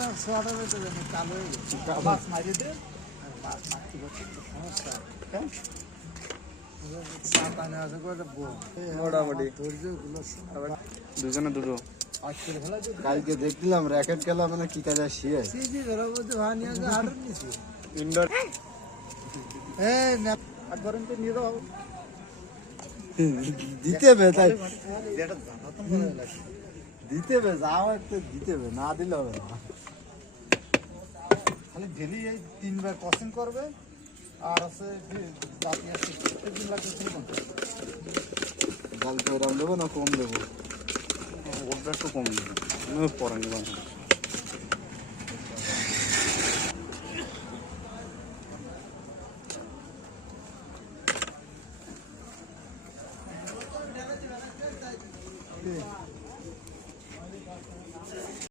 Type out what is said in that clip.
কালো হয়ে গেছে মাছ মারিয়ে দে মাছ মারতে করছে সমস্যা মোটামুটি দুজনে দুটো কালকে দেখলাম র্যাকেট খেলা মানে কি কাজে শিয়ে ইনডোর দিতে হবে তাই দিতে হবে যাও একটু দিতে হবে না দিলে হবে না খালি ডেলি এই 3 বার ক্রসিং করবে আর আছে বাকি আছে 3 লাখ কালকে ওরম দেবো না কম দেবো ওটা একটু কম দেবে পরে নেবেন কি